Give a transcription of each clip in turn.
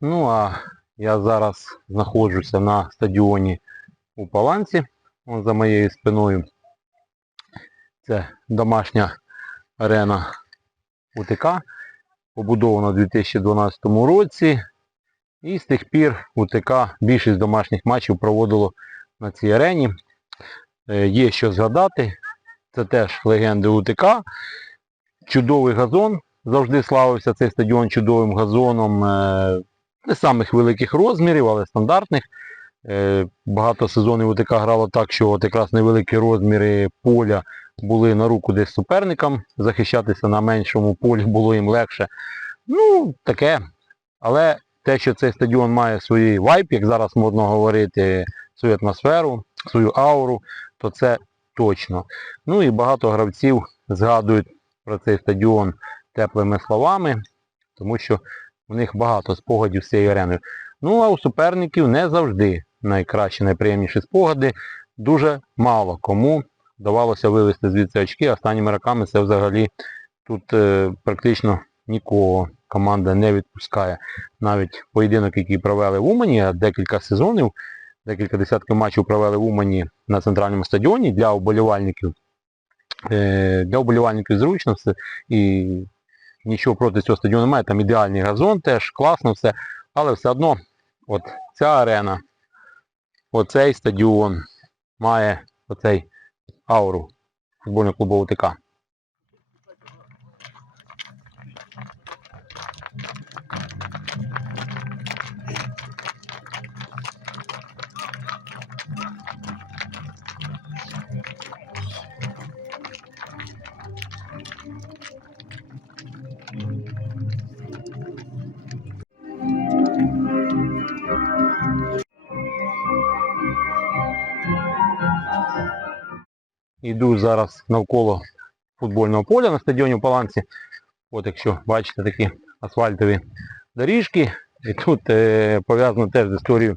Ну а я зараз знаходжуся на стадіоні у Паланці, он за моєю спиною. Це домашня арена УТК, побудована у 2012 році. І з тих пір УТК більшість домашніх матчів проводило на цій арені. Е, Є що згадати. Це теж легенди УТК. Чудовий газон. Завжди славився цей стадіон чудовим газоном. е, Не самих великих розмірів, але стандартних. Е, Багато сезонів УТК грало так, що от якраз невеликі розміри поля були на руку десь суперникам. Захищатися на меншому полі було їм легше. Ну, таке. Але те, що цей стадіон має свій вайп, як зараз модно говорити, свою атмосферу, свою ауру, то це точно. Ну і багато гравців згадують про цей стадіон теплими словами, тому що в них багато спогадів з цією ареною. Ну а у суперників не завжди найкращі, найприємніші спогади. Дуже мало кому вдавалося вивести звідси очки. Останніми роками це взагалі тут е, практично нікого команда не відпускає. Навіть поєдинок, який провели в Умані, а декілька сезонів, декілька десятків матчів провели в Умані на центральному стадіоні для вболівальників. Е, Для вболівальників зручно все і нічого проти цього стадіону немає. Там ідеальний газон, теж класно все. Але все одно, от ця арена, оцей стадіон має оцей ауру футбольного клубу Йду зараз навколо футбольного поля на стадіоні в Паланці. От якщо бачите такі асфальтові доріжки. І тут е, пов'язано теж з історією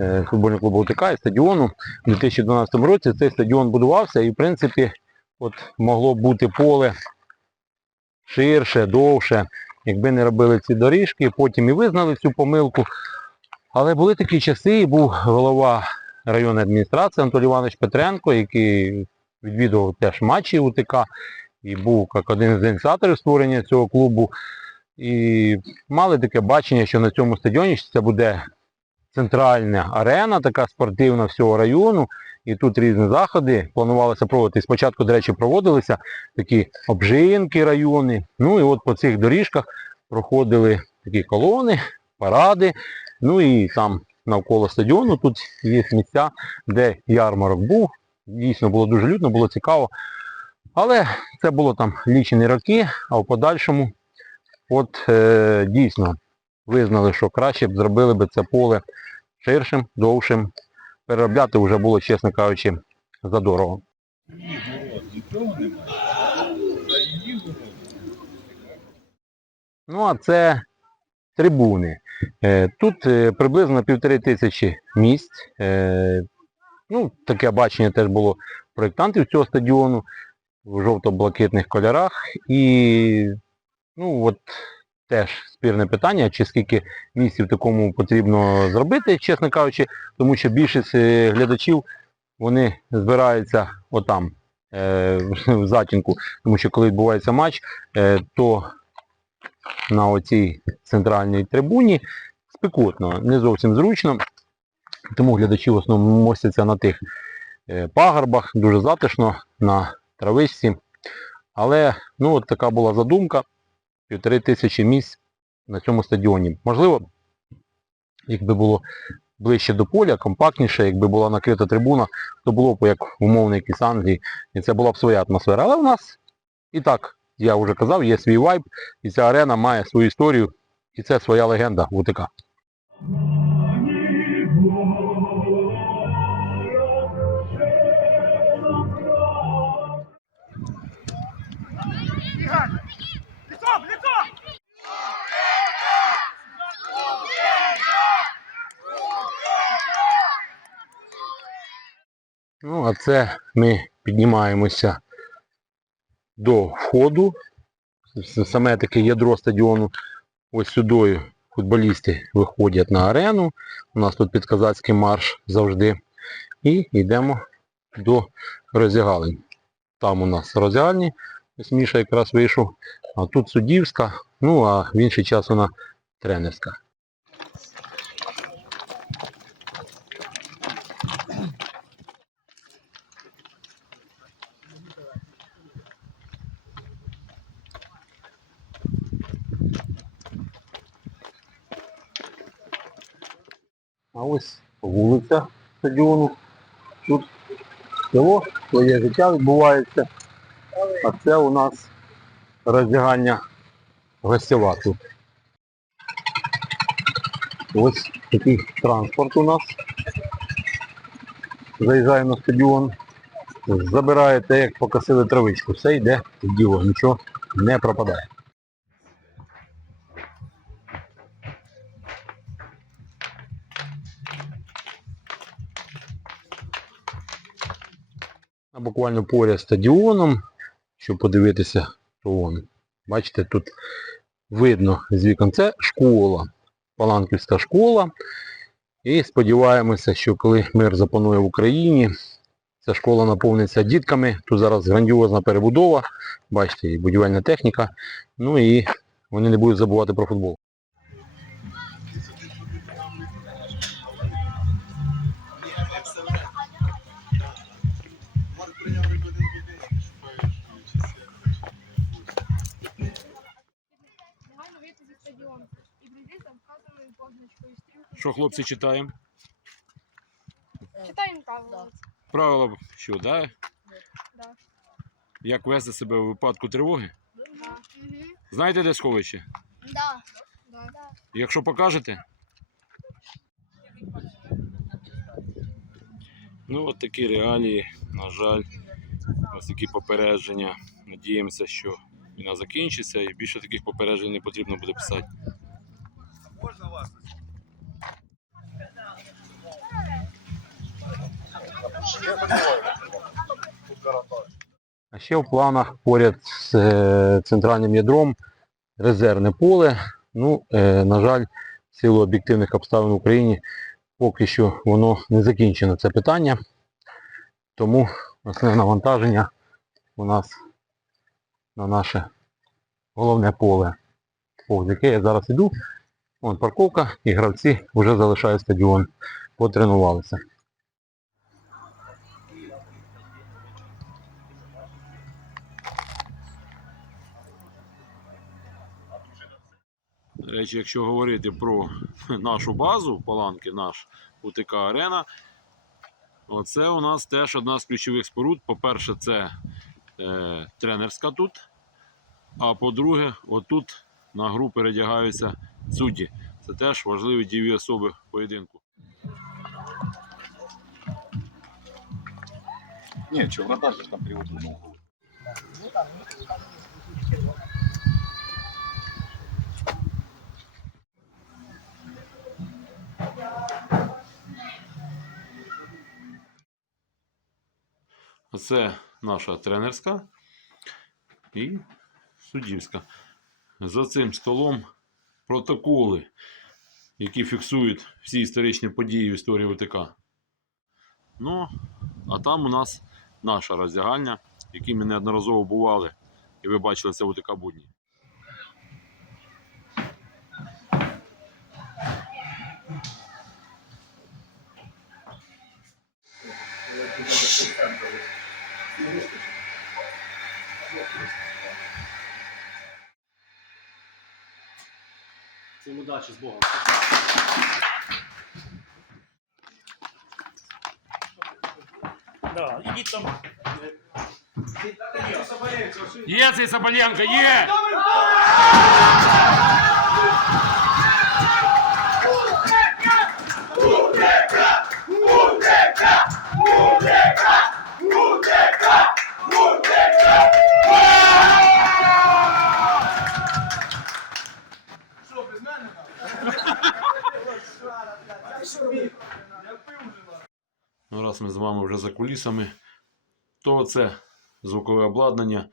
е, футбольного клубу УТК і стадіону. У 2012 році цей стадіон будувався і в принципі от могло бути поле ширше, довше, якби не робили ці доріжки, потім і визнали цю помилку. Але були такі часи, і був голова районної адміністрації Анатолій Іванович Петренко, який відвідував теж матчі УТК і був як один з ініціаторів створення цього клубу. І мали таке бачення, що на цьому стадіоні це буде центральна арена, така спортивна всього району. І тут різні заходи планувалося проводити. Спочатку, до речі, проводилися такі обжинки райони. Ну і от по цих доріжках проходили такі колони, паради. Ну і там навколо стадіону тут є місця, де ярмарок був. Дійсно було дуже людно, було цікаво. Але це було там лічені роки, а в подальшому от е, дійсно визнали, що краще б зробили б це поле ширшим, довшим. Переробляти вже було, чесно кажучи, задорого. Ну а це трибуни. Е, Тут е, приблизно півтори тисячі місць. Ну, таке бачення теж було проєктантів цього стадіону в жовто-блакитних кольорах. І ну от теж спірне питання, чи скільки місць в такому потрібно зробити, чесно кажучи, тому що більшість е, глядачів вони збираються отам, е, в затінку, тому що коли відбувається матч, е, то на оцій центральній трибуні спекотно, не зовсім зручно. Тому глядачі в основному мостяться на тих е, пагорбах, дуже затишно, на травичці. Але ну, от така була задумка. Півтори тисячі місць на цьому стадіоні. Можливо, якби було ближче до поля, компактніше, якби була накрита трибуна, то було б як умовний якийсь і це була б своя атмосфера. Але в нас і так, я вже казав, є свій вайб, і ця арена має свою історію, і це своя легенда УТК. Ну, а це ми піднімаємося до входу саме таке ядро стадіону. Ось сюди футболісти виходять на арену. У нас тут під козацький марш завжди. І йдемо до роздягалень. Там у нас роздягальні. Ось Міша якраз вийшов. А тут суддівська, ну а в інший час вона тренерська. А ось вулиця стадіону. Тут село, своє життя відбувається. А це у нас роздягання гостєва тут. Ось такий транспорт у нас. Заїжджає на стадіон. Забираєте, як покосили травичку. Все йде в діло, нічого не пропадає. Буквально поряд стадіоном, щоб подивитися, то вон. Бачите, тут видно з вікон. Це школа, Паланківська школа. І сподіваємося, що коли мир запанує в Україні, ця школа наповниться дітками. Тут зараз грандіозна перебудова, бачите, і будівельна техніка. Ну і вони не будуть забувати про футбол. Що, хлопці, читаємо? Читаємо правила. Правила що, да? Да. Як вести себе у випадку тривоги? Да. Знаєте, де сховище? Да. Да. Якщо покажете? Ну, от такі реалії, на жаль, ось такі попередження. Надіємося, що війна закінчиться і більше таких попереджень не потрібно буде писати. А ще в планах поряд з е, центральним ядром резервне поле. Ну, е, на жаль, в силу об'єктивних обставин в Україні поки що воно не закінчено це питання. Тому основне навантаження у нас на наше головне поле, повз яке я зараз іду. Вон парковка і гравці вже залишають стадіон. Потренувалися. Речі, якщо говорити про нашу базу Паланки, наш УТК Арена, оце у нас теж одна з ключових споруд. По-перше, це е, тренерська тут. А по-друге, отут на гру передягаються судді. Це теж важливі дієві особи поєдинку. Не, что, вратарь же там приводил Це наша тренерська і суддівська. За цим столом протоколи, які фіксують всі історичні події в історії УТК. Ну, а там у нас наша роздягальня, в якій ми неодноразово бували, і ви бачили це УТК будні. Всім удачі з Богом. Да, ідіть там. Є цей Соболенко, є! Ну, раз ми з вами вже за кулісами, то це звукове обладнання,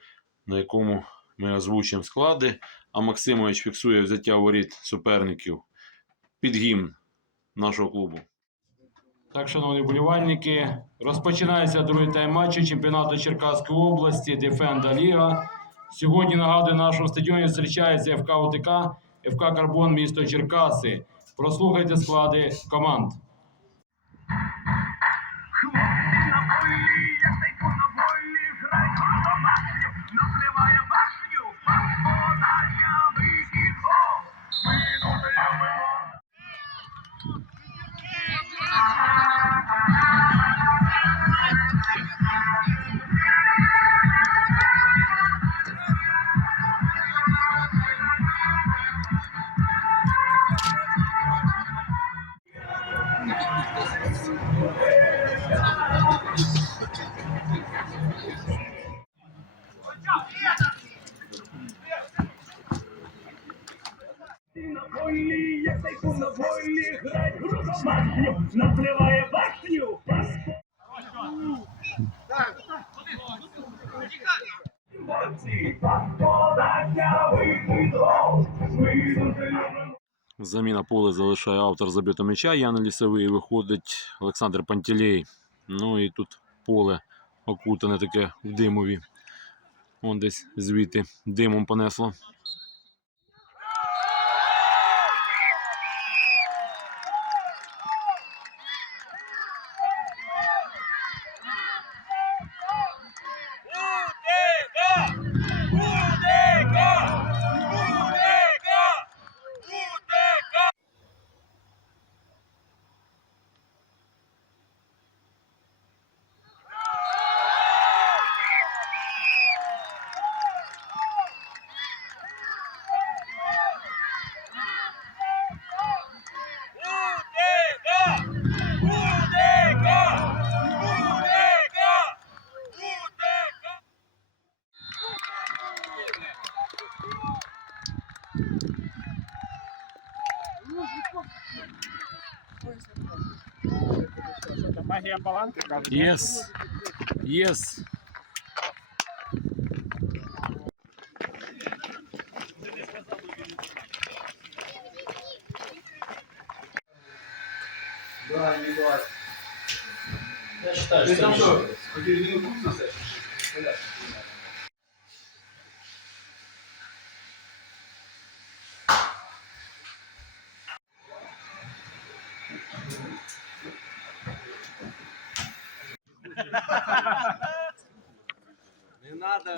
на якому Ми озвучимо склади, а Максимович фіксує взяття воріт суперників під гімн нашого клубу. Так, шановні болівальники, розпочинається другий тайм матчу чемпіонату Черкаської області Дефенда Ліга. Сьогодні нагадую, на нашому стадіоні зустрічається ФК ОТК, ФК Карбон місто Черкаси. Прослухайте склади команд. Як тайкун на волі, грать грудомашню, напливає башню. Заміна поле залишає автор забитого м'яча. Ян Лісовий виходить Олександр Пантелей. Ну і тут поле окутане таке в димові. Вон десь звідти димом понесло. Магія баланки каже. Єс. Єс. Да, Я считаю, что... Потерянный курс на сайте.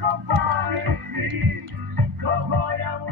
Come on, it's me. Come on,